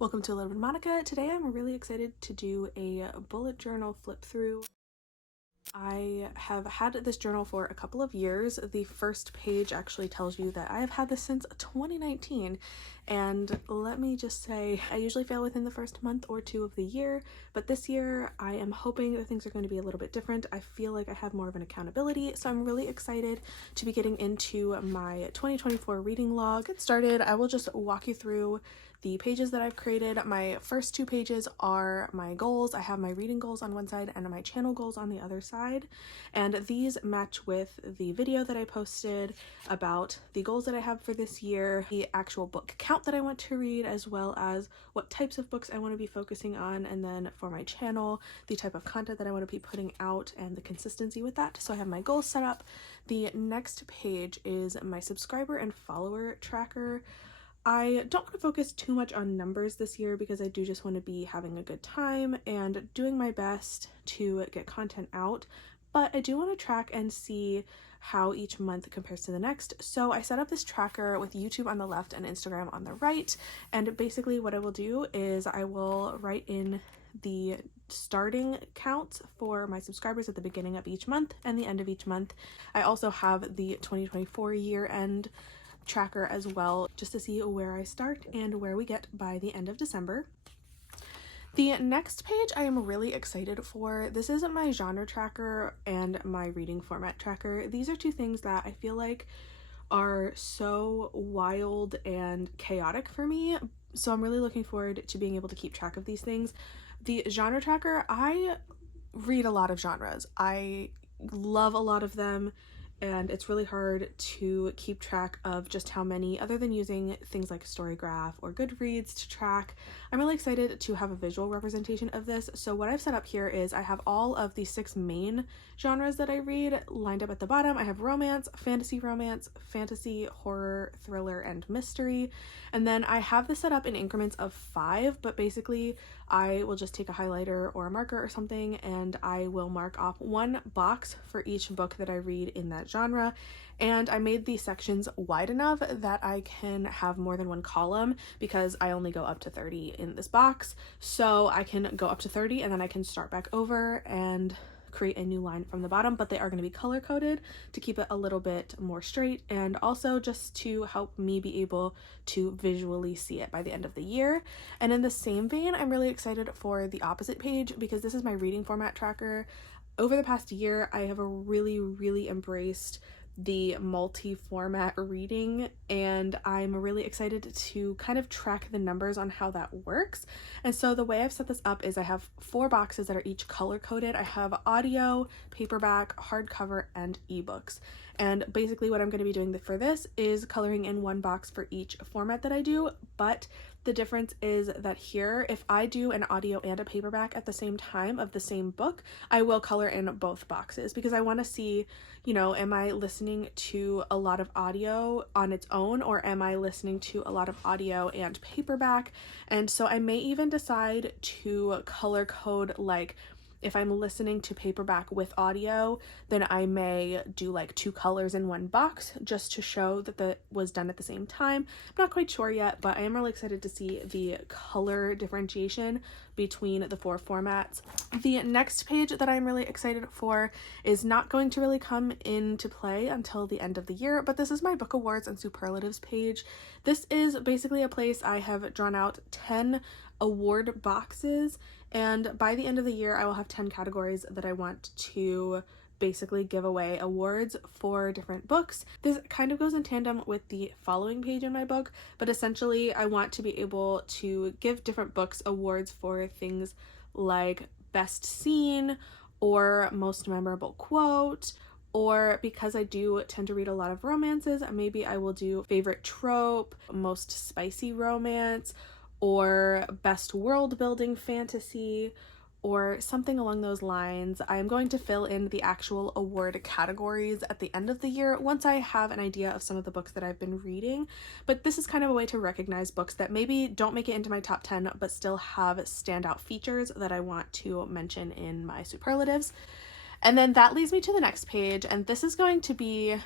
Welcome to Libby and Monica. Today I'm really excited to do a bullet journal flip through. I have had this journal for a couple of years. The first page actually tells you that I have had this since 2019, and let me just say I usually fail within the first month or two of the year, but this year I am hoping that things are going to be a little bit different. I feel like I have more of an accountability, so I'm really excited to be getting into my 2024 reading log. Get started, I will just walk you through the pages that I've created. My first two pages are my goals. I have my reading goals on one side and my channel goals on the other side, and these match with the video that I posted about the goals that I have for this year, the actual book count that I want to read, as well as what types of books I want to be focusing on, and then for my channel, the type of content that I want to be putting out and the consistency with that. So I have my goals set up. The next page is my subscriber and follower tracker. I don't want to focus too much on numbers this year because I do just want to be having a good time and doing my best to get content out, but I do want to track and see how each month compares to the next. So I set up this tracker with YouTube on the left and Instagram on the right, and basically what I will do is I will write in the starting counts for my subscribers at the beginning of each month and the end of each month. I also have the 2024 year end tracker as well, just to see where I start and where we get by the end of December. The next page I am really excited for. This is my genre tracker and my reading format tracker. These are two things that I feel like are so wild and chaotic for me, so I'm really looking forward to being able to keep track of these things. The genre tracker, I read a lot of genres. I love a lot of them, and it's really hard to keep track of just how many, other than using things like Storygraph or Goodreads to track. I'm really excited to have a visual representation of this. So what I've set up here is I have all of the 6 main genres that I read lined up at the bottom. I have romance, fantasy, horror, thriller, and mystery. And then I have this set up in increments of 5, but basically I will just take a highlighter or a marker or something and I will mark off one box for each book that I read in that genre. And I made these sections wide enough that I can have more than one column because I only go up to 30 in this box. So I can go up to 30 and then I can start back over and create a new line from the bottom, but they are going to be color coded to keep it a little bit more straight, and also just to help me be able to visually see it by the end of the year. And in the same vein, I'm really excited for the opposite page because this is my reading format tracker. Over the past year, I have really embraced the multi-format reading, and I'm really excited to kind of track the numbers on how that works. And so the way I've set this up is I have 4 boxes that are each color coded. I have audio, paperback, hardcover, and ebooks. And basically what I'm going to be doing for this is coloring in one box for each format that I do, but the difference is that here, if I do an audio and a paperback at the same time of the same book, I will color in both boxes because I want to see, you know, am I listening to a lot of audio on its own, or am I listening to a lot of audio and paperback? And so I may even decide to color code, like if I'm listening to paperback with audio, then I may do like 2 colors in one box just to show that that was done at the same time. I'm not quite sure yet, but I am really excited to see the color differentiation between the 4 formats. The next page that I'm really excited for is not going to really come into play until the end of the year, but this is my book awards and superlatives page. This is basically a place I have drawn out 10 award boxes, and by the end of the year I will have 10 categories that I want to basically give away awards for different books. This kind of goes in tandem with the following page in my book, but essentially I want to be able to give different books awards for things like best scene or most memorable quote, or because I do tend to read a lot of romances, maybe I will do favorite trope, most spicy romance, or best world building fantasy, or something along those lines. I am going to fill in the actual award categories at the end of the year once I have an idea of some of the books that I've been reading, but this is kind of a way to recognize books that maybe don't make it into my top 10 but still have standout features that I want to mention in my superlatives. And then that leads me to the next page, and this is going to be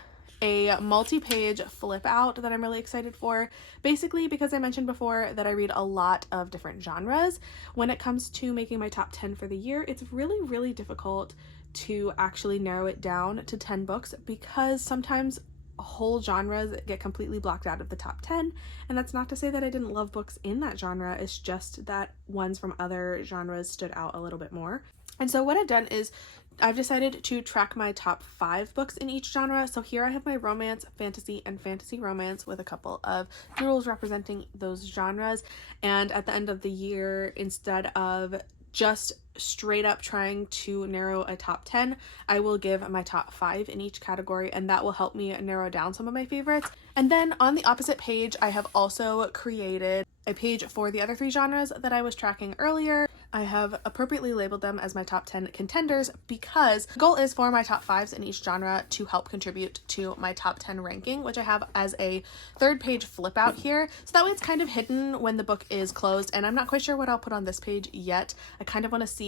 a multi-page flip out that I'm really excited for. Basically, because I mentioned before that I read a lot of different genres, when it comes to making my top 10 for the year, it's really, really difficult to actually narrow it down to 10 books because sometimes whole genres get completely blocked out of the top 10. And that's not to say that I didn't love books in that genre, it's just that ones from other genres stood out a little bit more. And so what I've done is I've decided to track my top 5 books in each genre. So here I have my romance, fantasy, and fantasy romance with a couple of doodles representing those genres. And at the end of the year, instead of just straight up trying to narrow a top 10, I will give my top 5 in each category, and that will help me narrow down some of my favorites. And then on the opposite page, I have also created a page for the other 3 genres that I was tracking earlier. I have appropriately labeled them as my top 10 contenders because the goal is for my top 5s in each genre to help contribute to my top 10 ranking, which I have as a 3rd page flip out here. So that way it's kind of hidden when the book is closed, and I'm not quite sure what I'll put on this page yet. I kind of want to see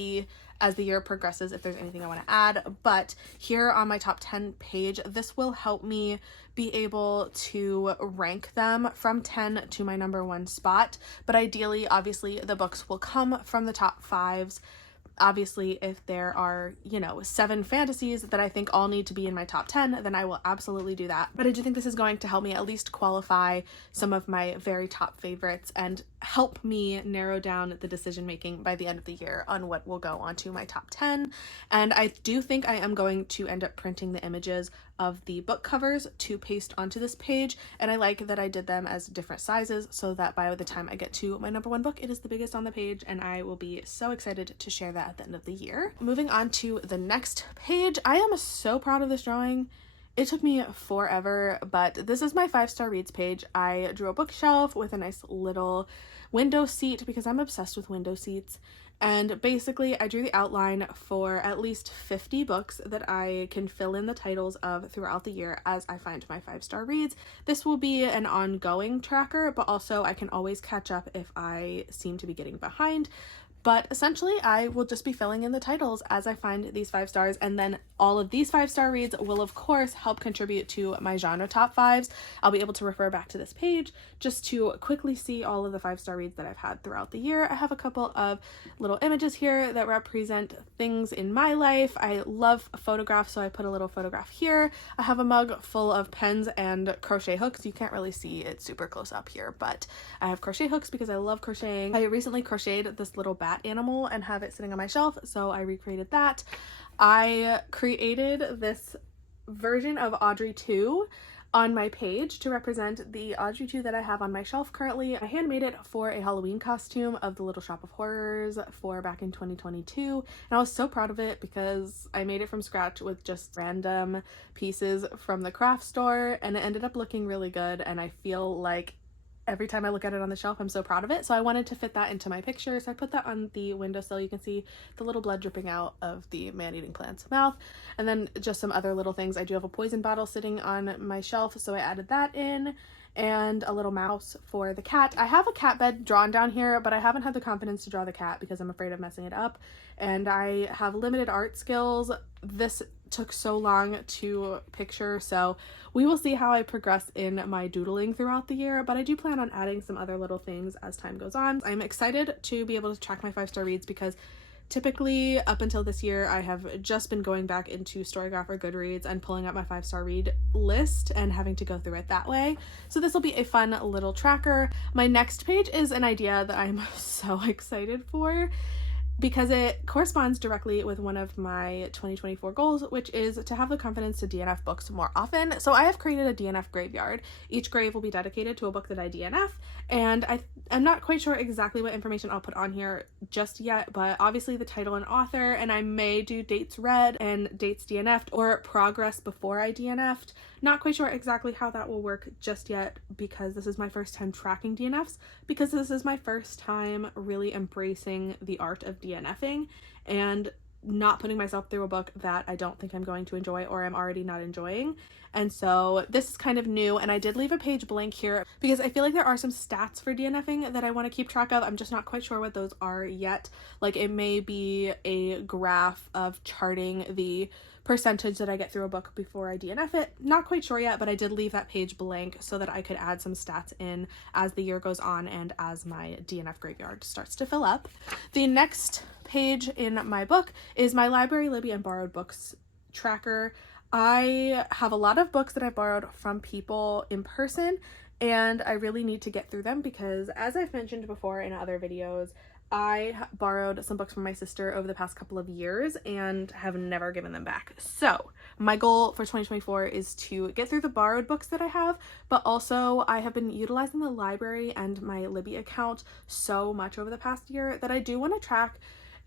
as the year progresses if there's anything I want to add, but here on my top 10 page, this will help me be able to rank them from 10 to my number 1 spot. But ideally, obviously, the books will come from the top 5s. Obviously, if there are, 7 fantasies that I think all need to be in my top 10, then I will absolutely do that. But I do think this is going to help me at least qualify some of my very top favorites and help me narrow down the decision making by the end of the year on what will go onto my top 10. And I do think I am going to end up printing the images of the book covers to paste onto this page, and I like that I did them as different sizes so that by the time I get to my number 1 book, it is the biggest on the page, and I will be so excited to share that at the end of the year. Moving on to the next page, I am so proud of this drawing. It took me forever, but this is my 5-star reads page. I drew a bookshelf with a nice little window seat because I'm obsessed with window seats. And basically, I drew the outline for at least 50 books that I can fill in the titles of throughout the year as I find my 5-star reads. This will be an ongoing tracker, but also I can always catch up if I seem to be getting behind. But essentially, I will just be filling in the titles as I find these 5 stars, and then all of these 5-star reads will, of course, help contribute to my genre top 5s. I'll be able to refer back to this page just to quickly see all of the 5-star reads that I've had throughout the year. I have a couple of little images here that represent things in my life. I love photographs, so I put a little photograph here. I have a mug full of pens and crochet hooks. You can't really see it super close up here, but I have crochet hooks because I love crocheting. I recently crocheted this little bat animal and have it sitting on my shelf, so I recreated that. I created this version of Audrey 2 on my page to represent the Audrey 2 that I have on my shelf currently. I handmade it for a Halloween costume of the Little Shop of Horrors for back in 2022, and I was so proud of it because I made it from scratch with just random pieces from the craft store, and it ended up looking really good, and I feel like every time I look at it on the shelf, I'm so proud of it. So I wanted to fit that into my picture. So I put that on the windowsill. You can see the little blood dripping out of the man-eating plant's mouth. And then just some other little things. I do have a poison bottle sitting on my shelf, so I added that in. And a little mouse for the cat. I have a cat bed drawn down here, but I haven't had the confidence to draw the cat because I'm afraid of messing it up. And I have limited art skills. This took so long to picture, so we will see how I progress in my doodling throughout the year, but I do plan on adding some other little things as time goes on. I'm excited to be able to track my 5-star reads because typically up until this year I have just been going back into Storygraph or Goodreads and pulling up my 5-star read list and having to go through it that way. So this will be a fun little tracker. My next page is an idea that I'm so excited for because it corresponds directly with one of my 2024 goals, which is to have the confidence to DNF books more often. So I have created a DNF graveyard. Each grave will be dedicated to a book that I DNF, and I'm not quite sure exactly what information I'll put on here just yet, but obviously the title and author, and I may do dates read and dates DNF'd or progress before I DNF'd. Not quite sure exactly how that will work just yet because this is my first time tracking DNFs, because this is my first time really embracing the art of DNFing and not putting myself through a book that I don't think I'm going to enjoy or I'm already not enjoying. And so this is kind of new, and I did leave a page blank here because I feel like there are some stats for DNFing that I want to keep track of. I'm just not quite sure what those are yet. Like it may be a graph of charting the percentage that I get through a book before I DNF it. Not quite sure yet, but I did leave that page blank so that I could add some stats in as the year goes on and as my DNF graveyard starts to fill up. The next page in my book is my library, Libby, and borrowed books tracker. I have a lot of books that I've borrowed from people in person, and I really need to get through them because, as I've mentioned before in other videos, I borrowed some books from my sister over the past couple of years and have never given them back. So my goal for 2024 is to get through the borrowed books that I have, but also I have been utilizing the library and my Libby account so much over the past year that I do want to track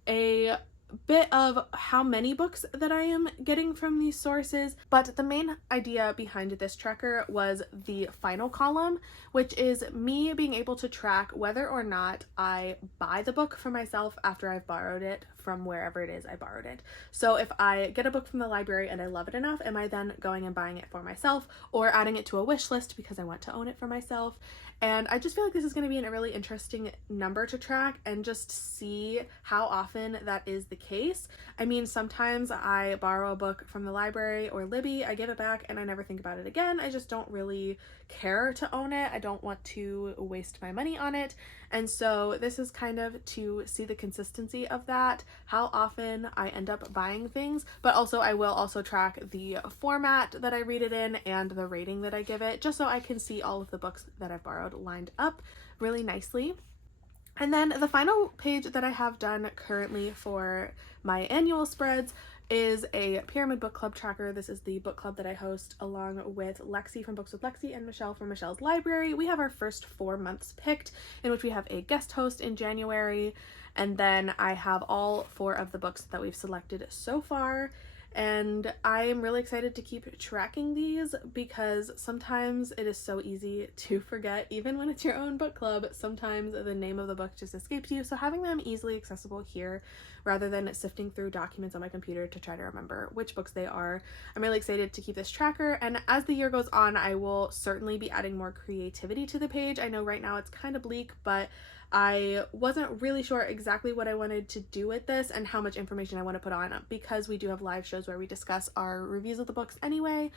a bit of how many books that I am getting from these sources. But the main idea behind this tracker was the final column, which is me being able to track whether or not I buy the book for myself after I've borrowed it from wherever it is I borrowed it. So if I get a book from the library and I love it enough, am I then going and buying it for myself or adding it to a wish list because I want to own it for myself? And I just feel like this is going to be a really interesting number to track and just see how often that is the case. I mean, sometimes I borrow a book from the library or Libby, I give it back, and I never think about it again. I just don't really care to own it. I don't want to waste my money on it. And so this is kind of to see the consistency of that, how often I end up buying things, but also I will also track the format that I read it in and the rating that I give it, just so I can see all of the books that I've borrowed lined up really nicely. And then the final page that I have done currently for my annual spreads is a Pyramid Book Club tracker. This is the book club that I host along with Lexi from Books with Lexi and Michelle from Michelle's Library. We have our first 4 months picked, in which we have a guest host in January, and then I have all 4 of the books that we've selected so far. And I am really excited to keep tracking these because sometimes it is so easy to forget, even when it's your own book club. Sometimes the name of the book just escapes you, so having them easily accessible here rather than sifting through documents on my computer to try to remember which books they are. I'm really excited to keep this tracker, and as the year goes on, I will certainly be adding more creativity to the page. I know right now it's kind of bleak, but I wasn't really sure exactly what I wanted to do with this and how much information I want to put on, because we do have live shows where we discuss our reviews of the books anyway.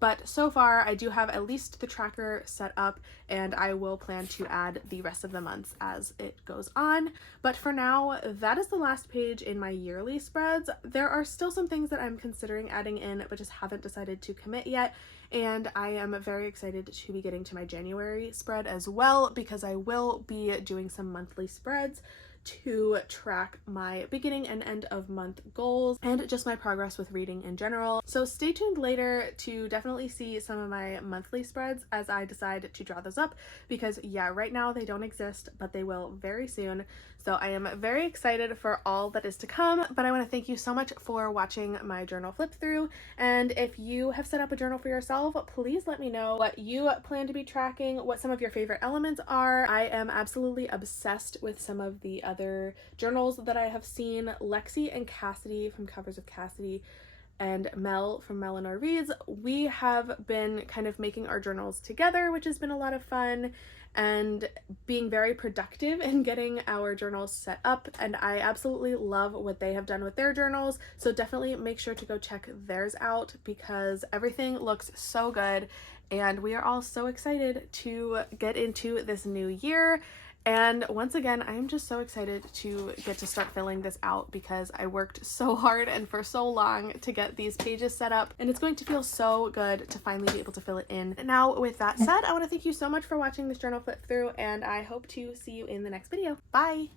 But so far I do have at least the tracker set up, and I will plan to add the rest of the months as it goes on. But for now, that is the last page in my yearly spreads. There are still some things that I'm considering adding in, but just haven't decided to commit yet. And I am very excited to be getting to my January spread as well, because I will be doing some monthly spreads to track my beginning and end of month goals and just my progress with reading in general. So stay tuned later to definitely see some of my monthly spreads as I decide to draw those up, because yeah, right now they don't exist, but they will very soon. So I am very excited for all that is to come, but I want to thank you so much for watching my journal flip through. And if you have set up a journal for yourself, please let me know what you plan to be tracking, what some of your favorite elements are. I am absolutely obsessed with some of the other journals that I have seen. Lexi and Cassidy from Covers of Cassidy and Mel from Mel and Our Reads, we have been kind of making our journals together, which has been a lot of fun and being very productive in getting our journals set up, and I absolutely love what they have done with their journals. So definitely make sure to go check theirs out because everything looks so good, and we are all so excited to get into this new year. And once again, I'm just so excited to get to start filling this out because I worked so hard and for so long to get these pages set up, and it's going to feel so good to finally be able to fill it in. Now, with that said, I want to thank you so much for watching this journal flip through, and I hope to see you in the next video. Bye!